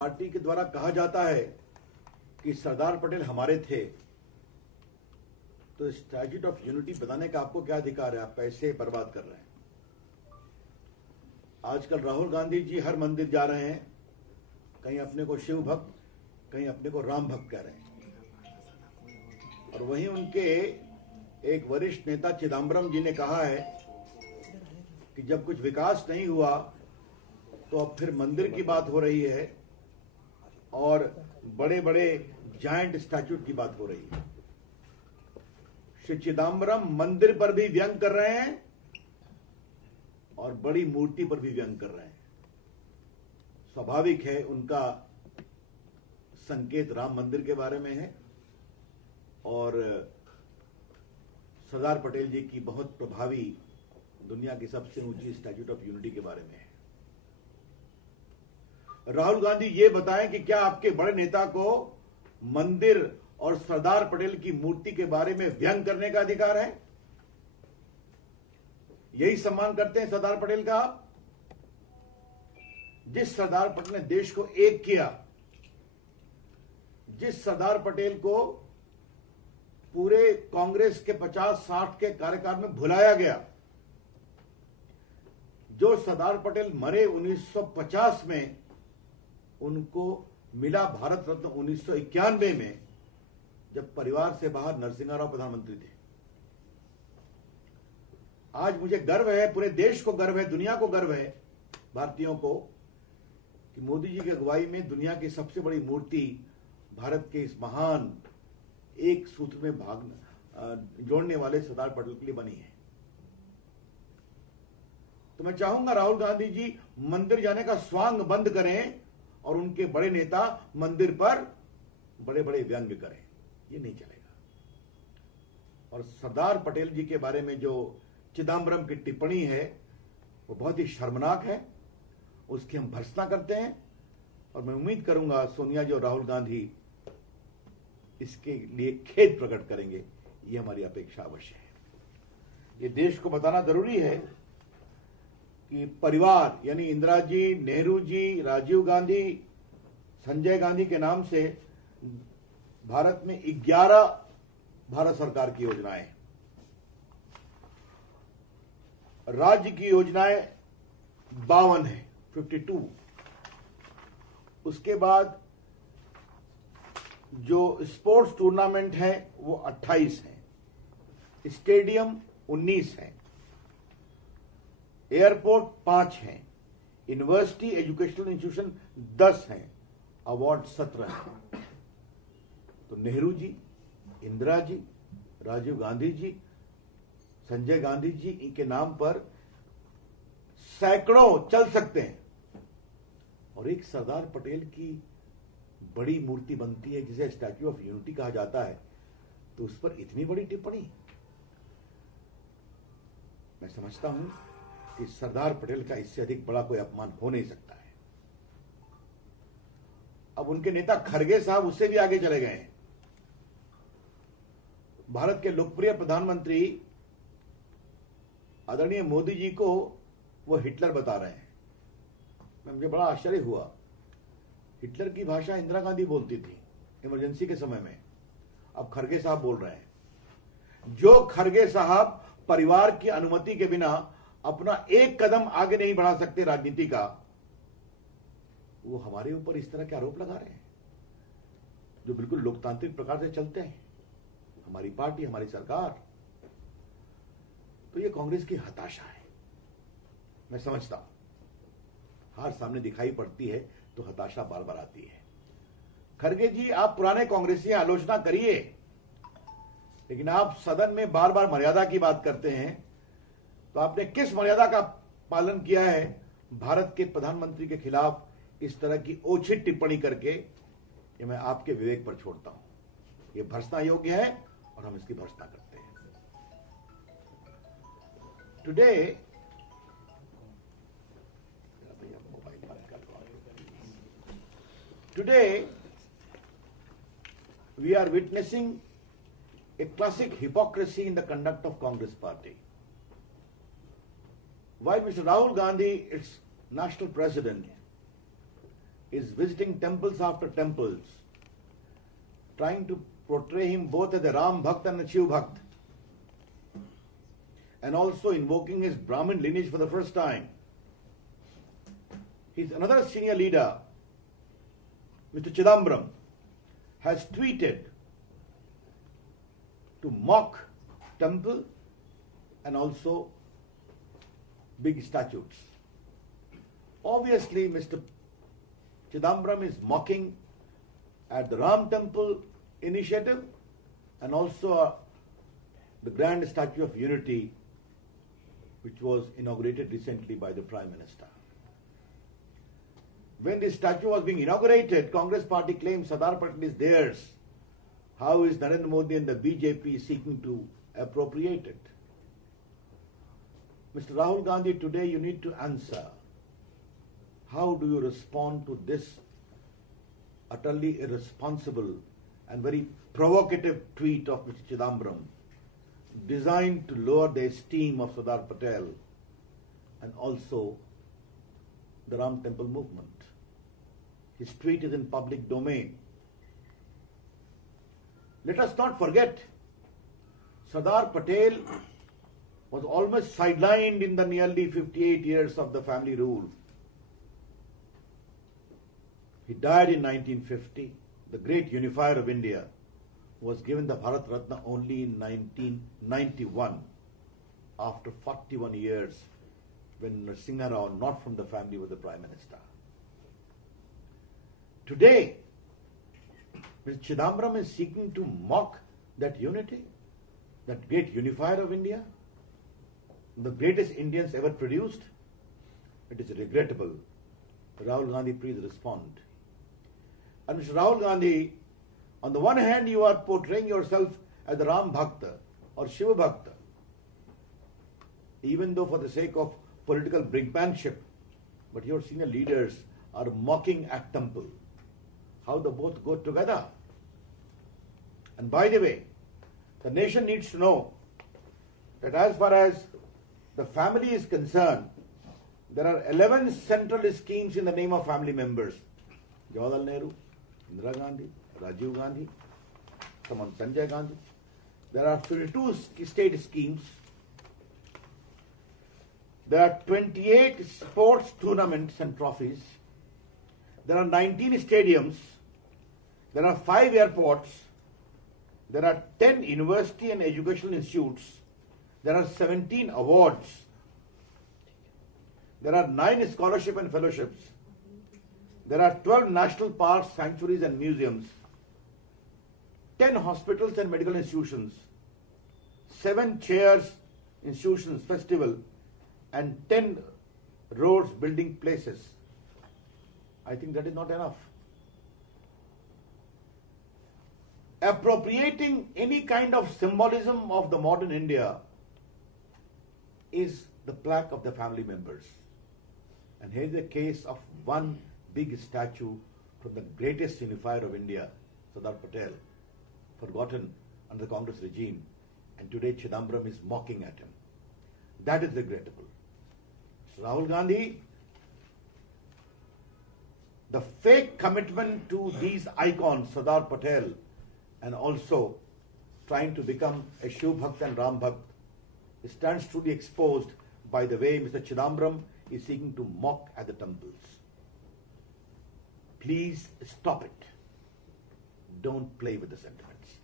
Party के द्वारा कहा जाता है कि सरदार पटेल हमारे थे, तो स्टैट्यूट ऑफ यूनिटी बनाने का आपको क्या अधिकार है? आप पैसे बर्बाद कर रहे हैं। आजकल राहुल गांधी जी हर मंदिर जा रहे हैं, कहीं अपने को शिव भक्त, कहीं अपने को राम भक्त कह रहे हैं, और वहीं उनके एक वरिष्ठ नेता चिदम्बरम जी ने कहा है कि जब कुछ विकास नहीं हुआ तो अब फिर मंदिर की बात हो रही है और बड़े बड़े जायंट स्टैच्यूट की बात हो रही है। श्री चिदम्बरम मंदिर पर भी व्यंग कर रहे हैं और बड़ी मूर्ति पर भी व्यंग कर रहे हैं। स्वाभाविक है, उनका संकेत राम मंदिर के बारे में है और सरदार पटेल जी की बहुत प्रभावी दुनिया की सबसे ऊंची स्टैच्यूट ऑफ यूनिटी के बारे में है। राहुल गांधी ये बताएं कि क्या आपके बड़े नेता को मंदिर और सरदार पटेल की मूर्ति के बारे में व्यंग करने का अधिकार है? यही सम्मान करते हैं सरदार पटेल का? जिस सरदार पटेल ने देश को एक किया, जिस सरदार पटेल को पूरे कांग्रेस के 50-60 के कार्यकाल में भुलाया गया, जो सरदार पटेल मरे 1950 में, उनको मिला भारत रत्न 1991 में, जब परिवार से बाहर नरसिंह राव प्रधानमंत्री थे। आज मुझे गर्व है, पूरे देश को गर्व है, दुनिया को गर्व है, भारतीयों को, कि मोदी जी की अगुवाई में दुनिया की सबसे बड़ी मूर्ति भारत के इस महान एक सूत्र में जोड़ने वाले सरदार पटेल के लिए बनी है। तो मैं चाहूंगा राहुल गांधी जी मंदिर जाने का स्वांग बंद करें और उनके बड़े नेता मंदिर पर बड़े बड़े व्यंग करें। ये नहीं चलेगा। और सरदार पटेल जी के बारे में जो चिदम्बरम की टिप्पणी है वो बहुत ही शर्मनाक है, उसकी हम भर्त्सना करते हैं और मैं उम्मीद करूंगा सोनिया जी और राहुल गांधी इसके लिए खेद प्रकट करेंगे। ये हमारी अपेक्षा अवश्य है। ये देश को बताना जरूरी है कि परिवार यानी इंदिरा जी, नेहरू जी, राजीव गांधी, संजय गांधी के नाम से भारत में 11 भारत सरकार की योजनाएं, राज्य की योजनाएं 52 है, 52। उसके बाद जो स्पोर्ट्स टूर्नामेंट है वो 28 है, स्टेडियम 19 है, एयरपोर्ट 5 हैं, यूनिवर्सिटी एजुकेशनल इंस्टीट्यूशन 10 हैं, अवार्ड 17 हैं। तो नेहरू जी, इंदिरा जी, राजीव गांधी जी, संजय गांधी जी के नाम पर सैकड़ों चल सकते हैं और एक सरदार पटेल की बड़ी मूर्ति बनती है जिसे स्टैच्यू ऑफ यूनिटी कहा जाता है, तो उस पर इतनी बड़ी टिप्पणी। मैं समझता हूं कि सरदार पटेल का इससे अधिक बड़ा कोई अपमान हो नहीं सकता है। अब उनके नेता खरगे साहब उससे भी आगे चले गए हैं। भारत के लोकप्रिय प्रधानमंत्री आदरणीय मोदी जी को वो हिटलर बता रहे हैं। मुझे बड़ा आश्चर्य हुआ। हिटलर की भाषा इंदिरा गांधी बोलती थी इमरजेंसी के समय में, अब खरगे साहब बोल रहे हैं। जो खरगे साहब परिवार की अनुमति के बिना अपना एक कदम आगे नहीं बढ़ा सकते राजनीति का, वो हमारे ऊपर इस तरह के आरोप लगा रहे हैं जो बिल्कुल लोकतांत्रिक प्रकार से चलते हैं, हमारी पार्टी, हमारी सरकार। तो ये कांग्रेस की हताशा है। मैं समझता हूं हार सामने दिखाई पड़ती है तो हताशा बार बार आती है। खरगे जी, आप पुराने कांग्रेसी आलोचना करिए, लेकिन आप सदन में बार बार मर्यादा की बात करते हैं, तो आपने किस मर्यादा का पालन किया है भारत के प्रधानमंत्री के खिलाफ इस तरह की ओछित टिप्पणी करके? ये मैं आपके विवेक पर छोड़ता हूं। ये भर्त्सना योग्य है और हम इसकी भर्त्सना करते हैं। Today, we are witnessing a classic hypocrisy in the conduct of Congress party. While Mr. Rahul Gandhi, its national president, is visiting temples after temples, trying to portray him both as a Ram Bhakt and a Shiv Bhakt, and also invoking his Brahmin lineage for the first time. His another senior leader, Mr. Chidambaram, has tweeted to mock temple and also big statutes. Obviously, Mr. Chidambaram is mocking at the Ram Temple initiative and also the grand Statue of Unity, which was inaugurated recently by the Prime Minister. When this statue was being inaugurated, Congress party claimed Sardar Patel is theirs. How is Narendra Modi and the BJP seeking to appropriate it? Mr. Rahul Gandhi, today you need to answer. How do you respond to this utterly irresponsible and very provocative tweet of Mr. Chidambaram, designed to lower the esteem of Sardar Patel and also the Ram Temple movement? His tweet is in public domain. Let us not forget, Sardar Patel was almost sidelined in the nearly 58 years of the family rule. He died in 1950, the great unifier of India, was given the Bharat Ratna only in 1991, after 41 years, when Narasimha Rao, not from the family, was the Prime Minister. Today, Mr. Chidambaram is seeking to mock that unity, that great unifier of India, the greatest Indians ever produced. It is regrettable. Rahul Gandhi, please respond. And Mr. Rahul Gandhi, on the one hand, you are portraying yourself as the Ram Bhakta or Shiva Bhakta, even though for the sake of political brinkmanship, but your senior leaders are mocking at temple. How the both go together? And by the way, the nation needs to know that as far as the family is concerned, there are 11 central schemes in the name of family members. Jawaharlal Nehru, Indira Gandhi, Rajiv Gandhi, come on, Sanjay Gandhi. There are 52 state schemes. There are 28 sports tournaments and trophies. There are 19 stadiums. There are 5 airports. There are 10 university and educational institutes. There are 17 awards. There are 9 scholarship and fellowships. There are 12 national parks, sanctuaries and museums. 10 hospitals and medical institutions. 7 chairs, institutions, festival, and 10 roads, building places. I think that is not enough. Appropriating any kind of symbolism of the modern India is the plaque of the family members. And here is a case of one big statue from the greatest unifier of India, Sardar Patel, forgotten under the Congress regime, and today Chidambaram is mocking at him. That is regrettable. So Rahul Gandhi, the fake commitment to these icons, Sardar Patel, and also trying to become a Shiv Bhakt and Ram Bhakt, stands truly exposed by the way Mr. Chidambaram is seeking to mock at the temples. Please stop it. Don't play with the sentiments.